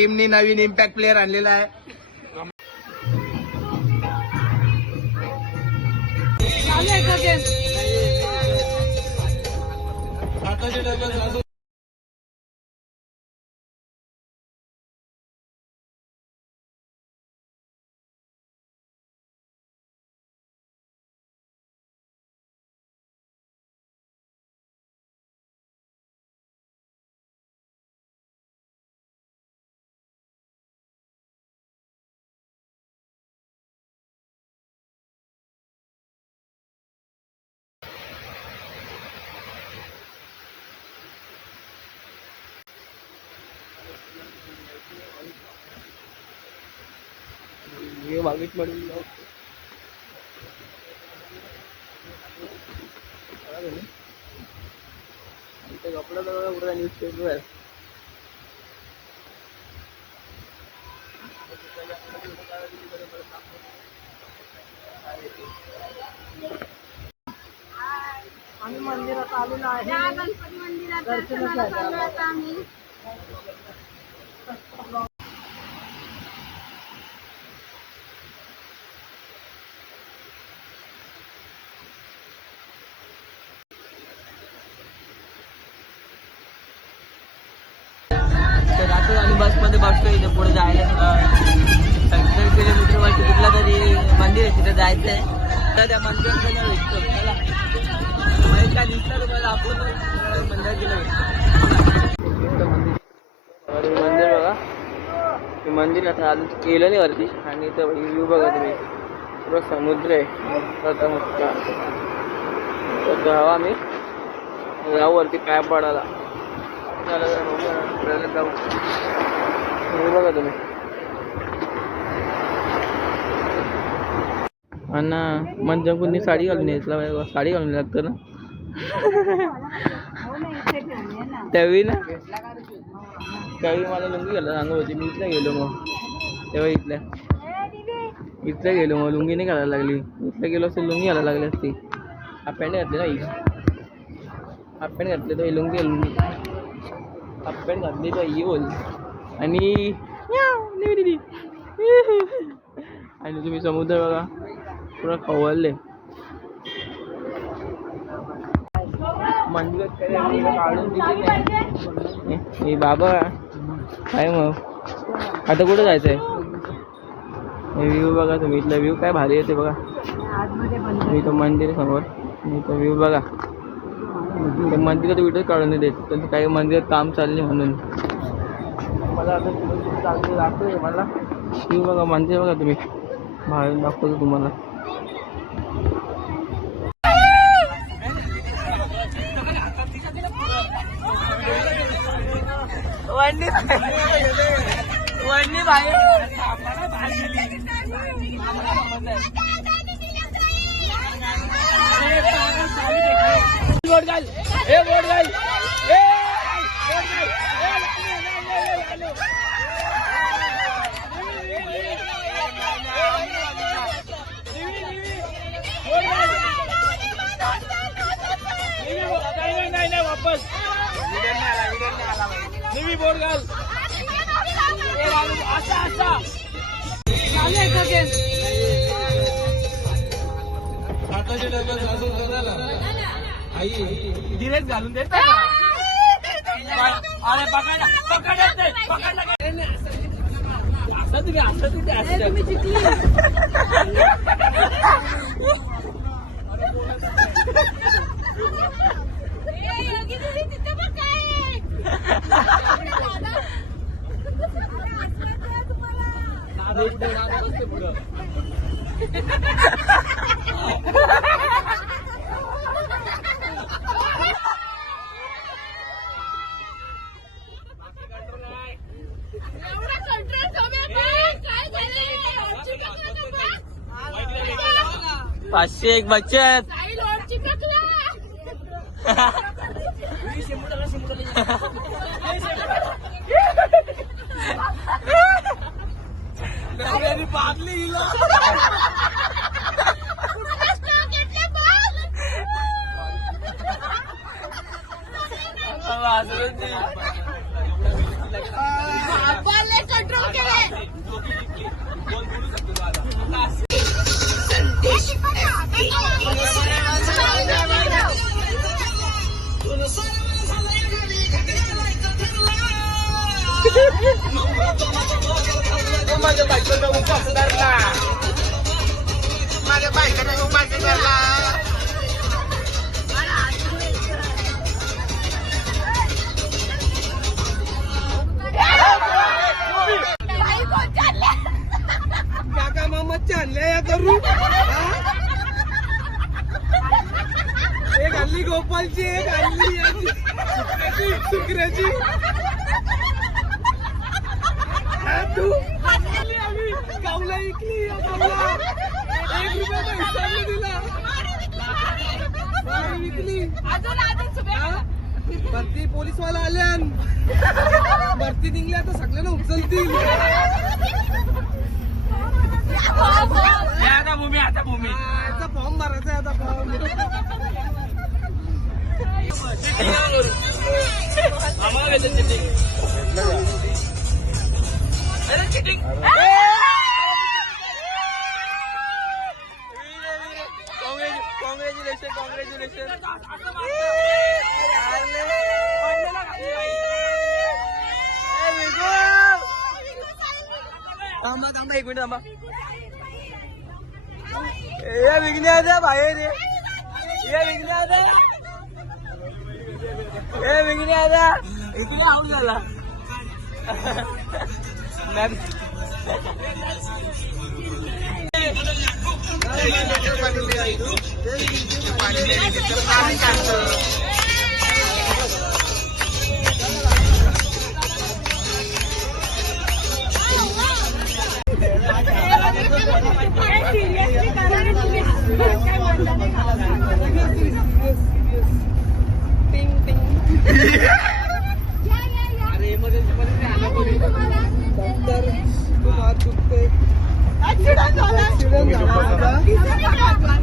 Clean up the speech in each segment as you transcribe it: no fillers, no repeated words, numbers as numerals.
टीमने नवीन impact player आणलेला आहे. मागीच मडून कपडा पुरा न्यूज पेपर आम्ही मंदिरात आलेलो आहे. गणपती मंदिरात दर्शनाला चाललो आता आम्ही. आणि बसमध्ये बसतो इथे पुढे जायला 70 किलोमीटर वरती कुठला तरी मंदिर आहे तिथे जायचं आहे. तर त्या मंदिरात भेटतो चला काय दिसलं तुम्हाला आपण मंदिर गेलं मंदिर बघा. ते मंदिर आता अजून केलं नाही वरती. आणि इथं व्ह्यू बघा तुम्ही पुरा समुद्र आहे. तर हवा आम्ही जाऊ वरती काय पडायला जाऊ बघा तुम्ही. अण्णा मंजंकुनी साडी घालून यायचं. साडी घालून लागतं ना त्यावेळी ना. त्यावेळी मला लुंगी घालायला सांगत होती. मी इथल्या गेलो मग तेव्हा इथल्या गेलो मग लुंगी नाही घालायला लागली. इथल्या गेलो असेल लुंगी घालायला लागली असती. हाफ पॅन्ट घातली ना ही. हाफ पॅन्ट घातली तर ही लुंगी हाफ पॅन्ट घातली तर ही बोल. आणि आणि तुम्ही समुद्र बघा पुरा खवळले. मंदिरात काढून दिली नाही बाबा. काय मग आता कुठं जायचं आहे. व्ह्यू बघा तुम्ही. इथला व्ह्यू काय भारी येते बघा. इथं मंदिर समोर. इथं व्ह्यू बघा. मंदिरात व्हिडिओ काढून नाही देत. त्यांचं काही मंदिरात काम चालले म्हणून. मला आता चांगलं दाखवतोय मला व्ह्यू बघा. मंदिर बघा तुम्ही. बाहेर दाखवतो तुम्हाला. वडणी बाहेर बोट घाल. हे बोट घाल. नाही वापस निवी बोट घाल. असा आताच्या डब्यात अजून आई डिरेक्ट घालून देत. अरे पकडत नाही. पकडला असं तुम्ही असं तिथे पाचशे एक बचत. बाले माझ्या बायकोला उपास धरला, माझ्या बायकोला उपास धरला. काका मामा चालल्या या करू. एक हल्ली गोपालची, एक हल्ली याची शुक्राची. तू गावला इकली, गावला 1 रुपया पैसा नाही दिला, विकली. भरती पोलीसवाला आल्यान, भरती निघल्या तर सगळ्यांना उचलतील. आता भूमी, आता भूमी याचा फॉर्म भरायचा आहे. आता फॉर्म कॉंग्रॅच्युलेशन, कॉंग्रॅच्युलेशन. थांबा थांबा 1 मिनिट थांबा. या विघ्नाचा बाहेर ये, या विघ्नाचा, हे विघ्नाचा इकडे आऊट झाला.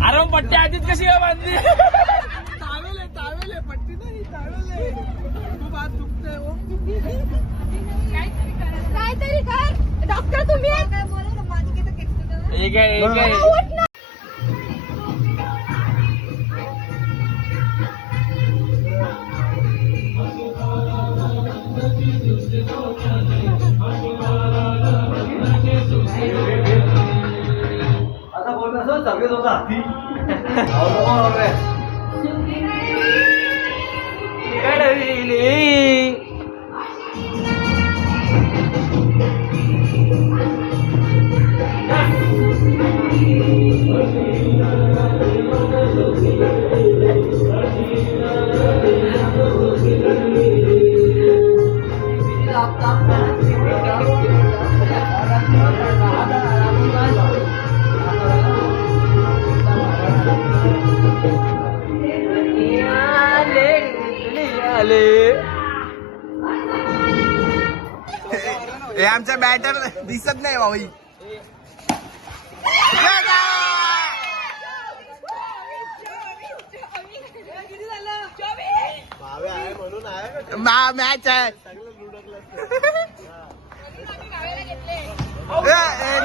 अरे पट्ट्या आधीच कशी बांधली? तावेले तावेले पट्टी नाही, तावेले. खूप हात दुखतोय. काहीतरी कर डॉक्टर, तुम्ही एक आहे. हे आमचा बॅटर दिसत नाही भाऊ. मॅच आहे.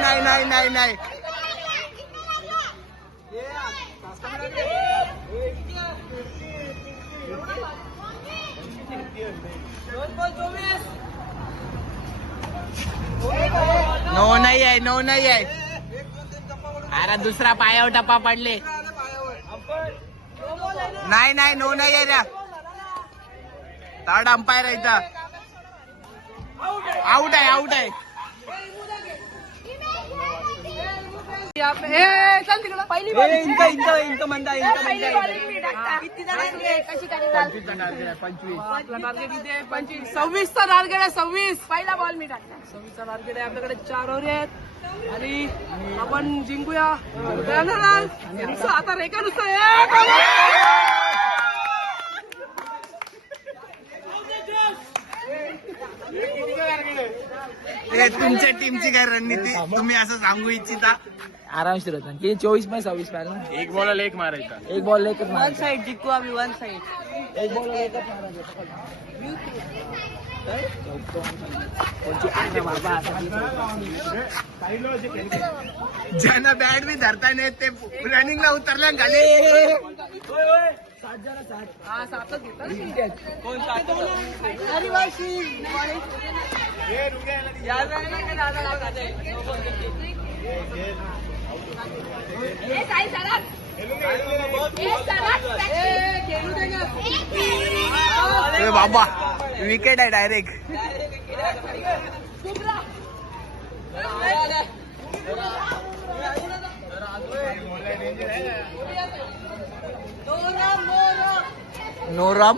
नाही नाही नाही नाही. नो नाही आहे, नो नाही आहे. अरे दुसरा पायावर टप्पा पडले. नाही नाही, नो नाही आहे रे. थर्ड अंपायर आहे इथं. आउट आहे, आउट आहे. इनका म्हणता 26चा टार्गेट आहे. 26 पहिला बॉल मी टाकला. 26चा टार्गेट आहे. आपल्याकडे 4 ओव्हर आहेत आणि आपण जिंकूया. आता रेखा नुसतं तुमच्या टीमची काय रणनीती तुम्ही असं सांगू इच्छिता? आरामशीर होता. 24/26 पाहिलं. एक बॉल एक मारायचा. एक बॉल एकच मारायचा. वन साइड जिंकू आम्ही. वन साइड एक बॉल एकच मारायचा. ज्यांना बॅट बी धरता नाही ते रनिंगला उतरल्या खाली. बाबा विकेट आहे डायरेक्ट. नो रम.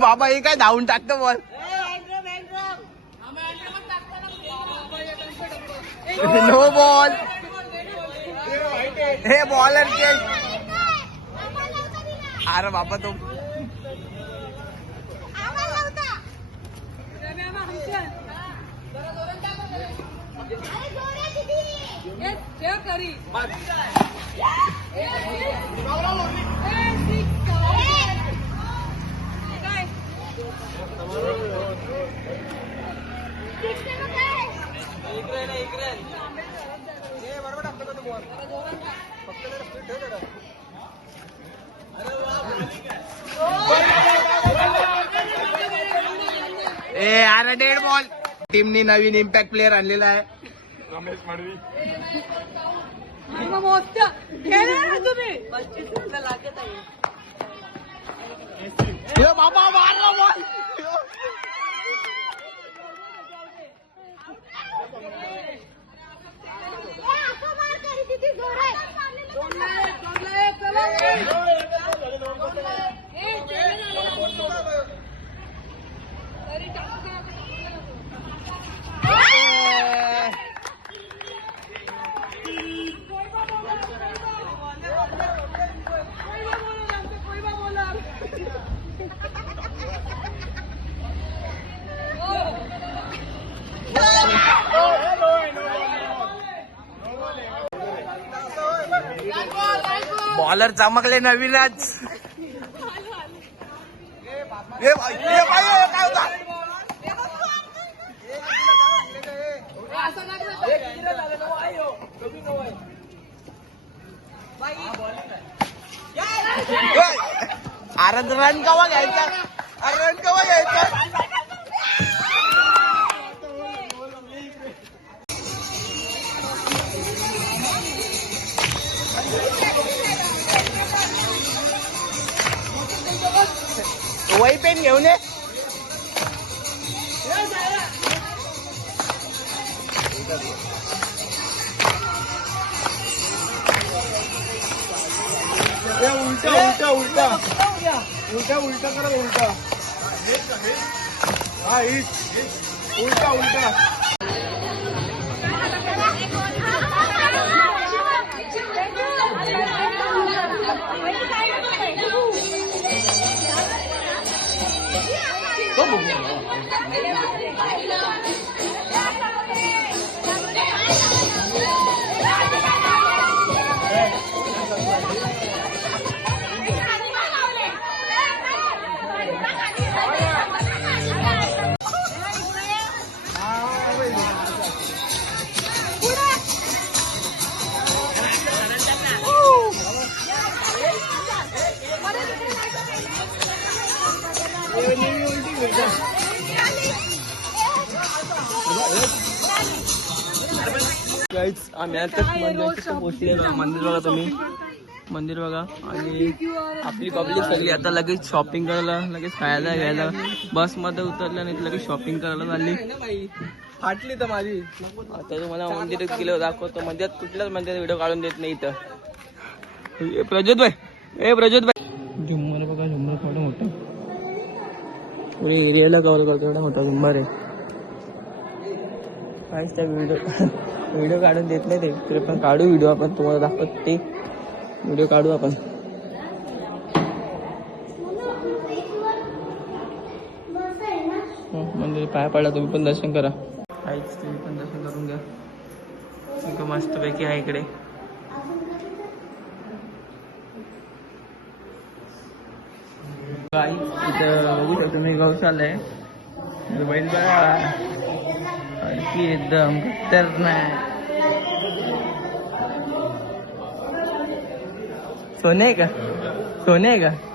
बाबा हे काय धावून टाकतो बॉल. No ball. हे बॉलर के. अरे बाबा तो अरे डेड बॉल. टीमनी नवीन इम्पॅक्ट प्लेअर आणलेला आहे रमेश मडवी. बाबा मारला बॉल. बॉलर चमकले नवीनच. अरे रन कवा घ्यायचा. रन कवा घ्यायचा. वही पेन घेऊन ये. उलटा उलटा उलटा उलटा उलटा करा. उलटा हा उलटा उलटा. आम्ही आता मंदिर पोहोचलेलो. मंदिर बघा तुम्ही. मंदिर बघा. आणि आपली पब्लिक सगळी आता लगेच शॉपिंग करायला, लगेच खायला घ्यायला बस मध्ये उतरल्या नाही लगेच शॉपिंग करायला चालली. फाटली तर माझी. आता तुम्हाला मंदिरात गेलो दाखवतो. मंदिरात कुठल्याच मंदिरात व्हिडिओ काढून देत नाही इथं. प्रज्योत भाई. प्रज्योत भाई. झुंबर बघा. झुंबर थोडं मोठं पुढे एरियाला कव्हर करतो. एवढा मोठा झुंबर आहे. काहीच त्या व्हिडिओ काढून देत नाही ते. तरी पण काढू व्हिडिओ आपण. तुम्हाला दाखवत ते व्हिडिओ काढू आपण. म्हणजे पाया पडला तुम्ही पण दर्शन करा. काहीच तुम्ही पण दर्शन करून घ्या. मस्तपैकी आहे इकडे. काही इथं बघू शकतो तुम्ही गौशाला आहे. बैल बघा. एकदम खतरनाक. सोने आहे का? सोने आहे का?